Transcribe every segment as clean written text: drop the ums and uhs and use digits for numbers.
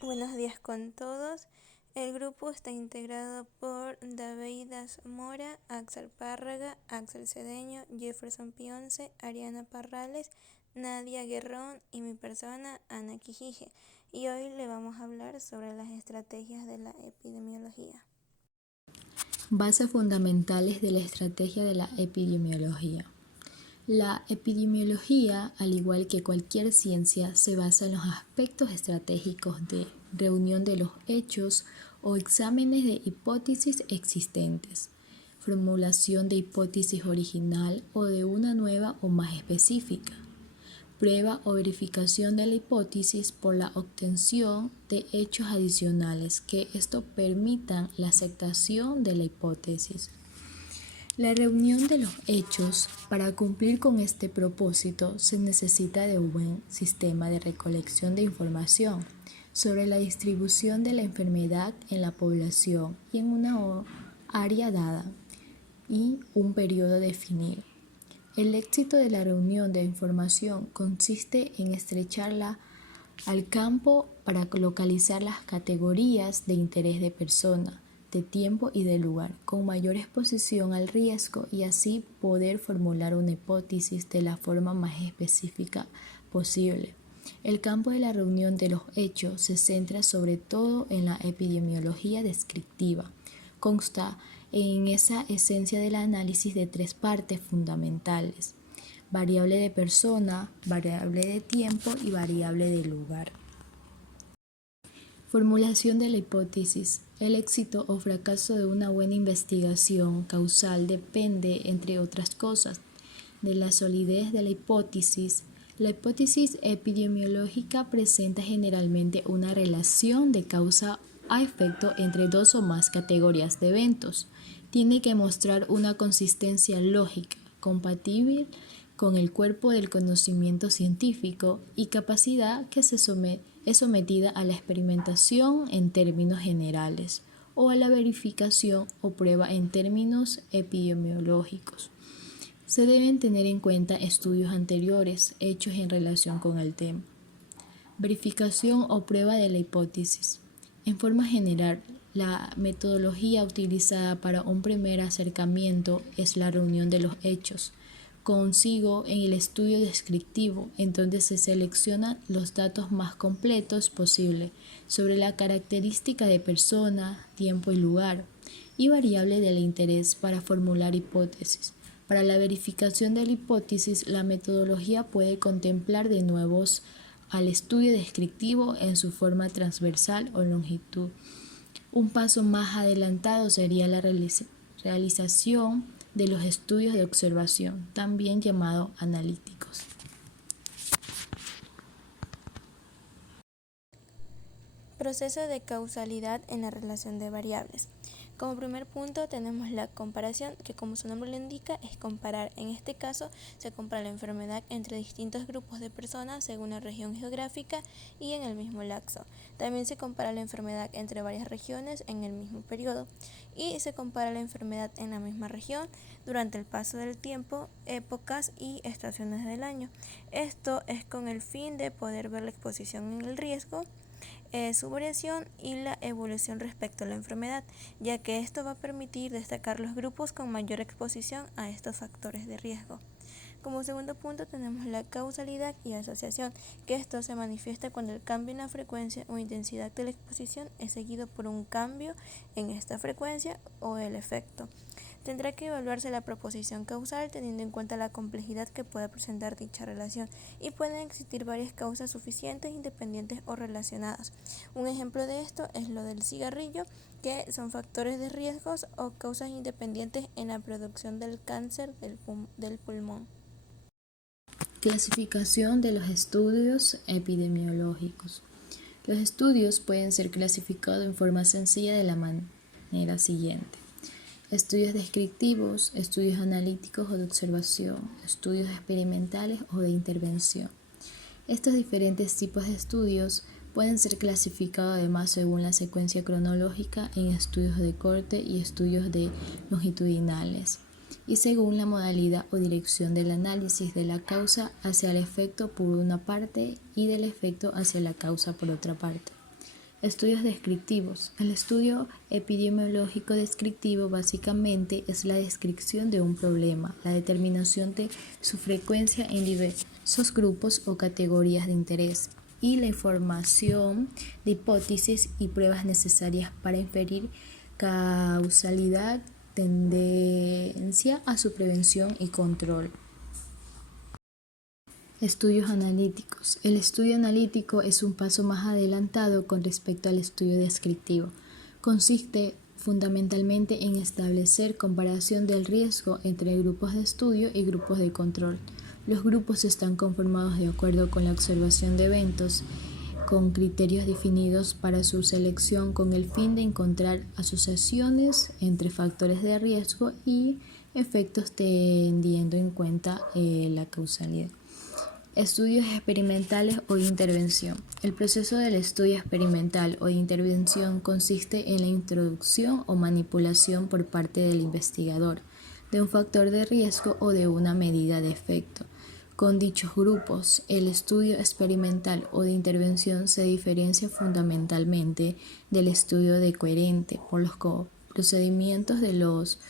Buenos días con todos. El grupo está integrado por Daveidas Mora, Axel Párraga, Axel Cedeño, Jefferson Pionce, Ariana Parrales, Nadia Guerrón y mi persona, Ana Quijije. Y hoy le vamos a hablar sobre las estrategias de la epidemiología. Bases fundamentales de la estrategia de la epidemiología. La epidemiología, al igual que cualquier ciencia, se basa en los aspectos estratégicos de reunión de los hechos o exámenes de hipótesis existentes, formulación de hipótesis original o de una nueva o más específica, prueba o verificación de la hipótesis por la obtención de hechos adicionales que esto permitan la aceptación de la hipótesis. La reunión de los hechos, para cumplir con este propósito, se necesita de un buen sistema de recolección de información sobre la distribución de la enfermedad en la población y en una área dada y un periodo definido. El éxito de la reunión de información consiste en estrecharla al campo para localizar las categorías de interés de persona, de tiempo y de lugar, con mayor exposición al riesgo y así poder formular una hipótesis de la forma más específica posible. El campo de la reunión de los hechos se centra sobre todo en la epidemiología descriptiva. Consta en esa esencia del análisis de tres partes fundamentales: variable de persona, variable de tiempo y variable de lugar. Formulación de la hipótesis. El éxito o fracaso de una buena investigación causal depende, entre otras cosas, de la solidez de la hipótesis. La hipótesis epidemiológica presenta generalmente una relación de causa a efecto entre dos o más categorías de eventos. Tiene que mostrar una consistencia lógica, compatible con el cuerpo del conocimiento científico y capacidad que es sometida a la experimentación en términos generales o a la verificación o prueba en términos epidemiológicos. Se deben tener en cuenta estudios anteriores hechos en relación con el tema. Verificación o prueba de la hipótesis. En forma general, la metodología utilizada para un primer acercamiento es la reunión de los hechos consigo en el estudio descriptivo, en donde se seleccionan los datos más completos posible sobre la característica de persona, tiempo y lugar, y variable del interés para formular hipótesis. Para la verificación de la hipótesis, la metodología puede contemplar de nuevo al estudio descriptivo en su forma transversal o longitud. Un paso más adelantado sería la realización de los estudios de observación, también llamados analíticos. Proceso de causalidad en la relación de variables. Como primer punto tenemos la comparación, que como su nombre lo indica es comparar. En este caso se compara la enfermedad entre distintos grupos de personas según la región geográfica y en el mismo lapso. También se compara la enfermedad entre varias regiones en el mismo periodo y se compara la enfermedad en la misma región durante el paso del tiempo, épocas y estaciones del año. Esto es con el fin de poder ver la exposición en el riesgo, su variación y la evolución respecto a la enfermedad, ya que esto va a permitir destacar los grupos con mayor exposición a estos factores de riesgo. Como segundo punto tenemos la causalidad y asociación, que esto se manifiesta cuando el cambio en la frecuencia o intensidad de la exposición es seguido por un cambio en esta frecuencia o el efecto. Tendrá que evaluarse la proposición causal teniendo en cuenta la complejidad que pueda presentar dicha relación y pueden existir varias causas suficientes, independientes o relacionadas. Un ejemplo de esto es lo del cigarrillo, que son factores de riesgos o causas independientes en la producción del cáncer del pulmón. Clasificación de los estudios epidemiológicos. Los estudios pueden ser clasificados en forma sencilla de la manera siguiente: estudios descriptivos, estudios analíticos o de observación, estudios experimentales o de intervención. Estos diferentes tipos de estudios pueden ser clasificados además según la secuencia cronológica en estudios de corte y estudios de longitudinales, y según la modalidad o dirección del análisis de la causa hacia el efecto por una parte y del efecto hacia la causa por otra parte. Estudios descriptivos. El estudio epidemiológico descriptivo básicamente es la descripción de un problema, la determinación de su frecuencia en diversos grupos o categorías de interés y la información de hipótesis y pruebas necesarias para inferir causalidad, tendencia a su prevención y control. Estudios analíticos. El estudio analítico es un paso más adelantado con respecto al estudio descriptivo. Consiste fundamentalmente en establecer comparación del riesgo entre grupos de estudio y grupos de control. Los grupos están conformados de acuerdo con la observación de eventos, con criterios definidos para su selección con el fin de encontrar asociaciones entre factores de riesgo y efectos teniendo en cuenta la causalidad. Estudios experimentales o intervención. El proceso del estudio experimental o intervención consiste en la introducción o manipulación por parte del investigador de un factor de riesgo o de una medida de efecto. Con dichos grupos, el estudio experimental o de intervención se diferencia fundamentalmente del estudio de coherente por los procedimientos de los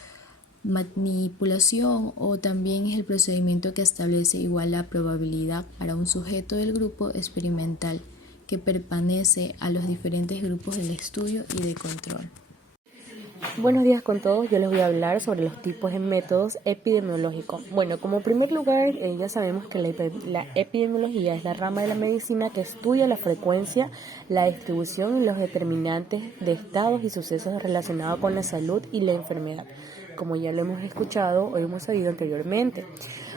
manipulación o también es el procedimiento que establece igual la probabilidad para un sujeto del grupo experimental que pertenece a los diferentes grupos del estudio y de control. Buenos días con todos, yo les voy a hablar sobre los tipos de métodos epidemiológicos. Bueno, como primer lugar, ya sabemos que la epidemiología es la rama de la medicina que estudia la frecuencia, la distribución y los determinantes de estados y sucesos relacionados con la salud y la enfermedad, como ya lo hemos escuchado o hemos sabido anteriormente.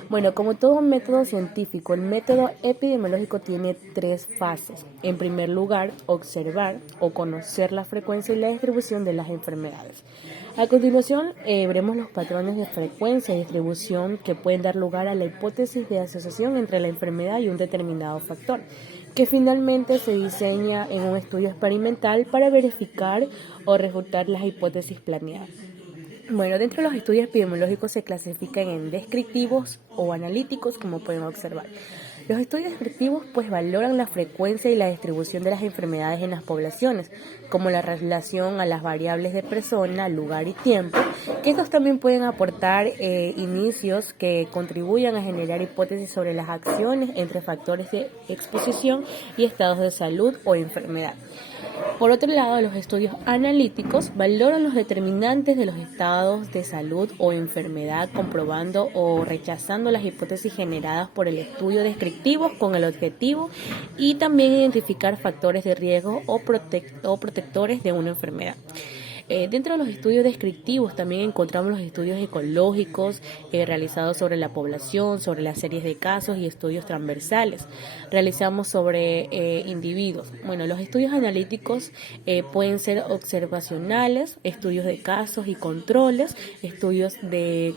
Bueno, como todo método científico, el método epidemiológico tiene 3 fases. En primer lugar, observar o conocer la frecuencia y la distribución de las enfermedades. A continuación, veremos los patrones de frecuencia y distribución que pueden dar lugar a la hipótesis de asociación entre la enfermedad y un determinado factor, que finalmente se diseña en un estudio experimental para verificar o refutar las hipótesis planeadas. Bueno, dentro de los estudios epidemiológicos se clasifican en descriptivos o analíticos, como pueden observar. Los estudios descriptivos valoran la frecuencia y la distribución de las enfermedades en las poblaciones, como la relación a las variables de persona, lugar y tiempo, que estos también pueden aportar inicios que contribuyan a generar hipótesis sobre las acciones entre factores de exposición y estados de salud o enfermedad. Por otro lado, los estudios analíticos valoran los determinantes de los estados de salud o enfermedad, comprobando o rechazando las hipótesis generadas por el estudio descriptivo con el objetivo y también identificar factores de riesgo o protectores de una enfermedad. Dentro de los estudios descriptivos también encontramos los estudios ecológicos realizados sobre la población, sobre las series de casos y estudios transversales. Realizamos sobre individuos. Bueno, los estudios analíticos pueden ser observacionales, estudios de casos y controles, estudios de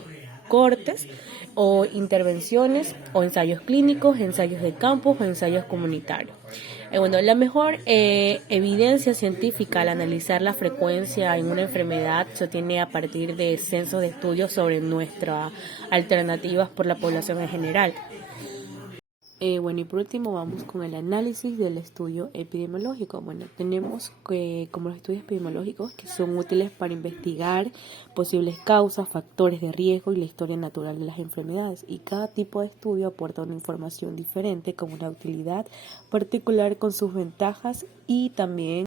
cortes o intervenciones o ensayos clínicos, ensayos de campo o ensayos comunitarios. Bueno, la mejor evidencia científica al analizar la frecuencia en una enfermedad se obtiene a partir de censos de estudios sobre nuestras alternativas por la población en general. Bueno, y por último vamos con el análisis del estudio epidemiológico. Bueno, tenemos como los estudios epidemiológicos que son útiles para investigar posibles causas, factores de riesgo y la historia natural de las enfermedades. Y cada tipo de estudio aporta una información diferente con una utilidad particular con sus ventajas y también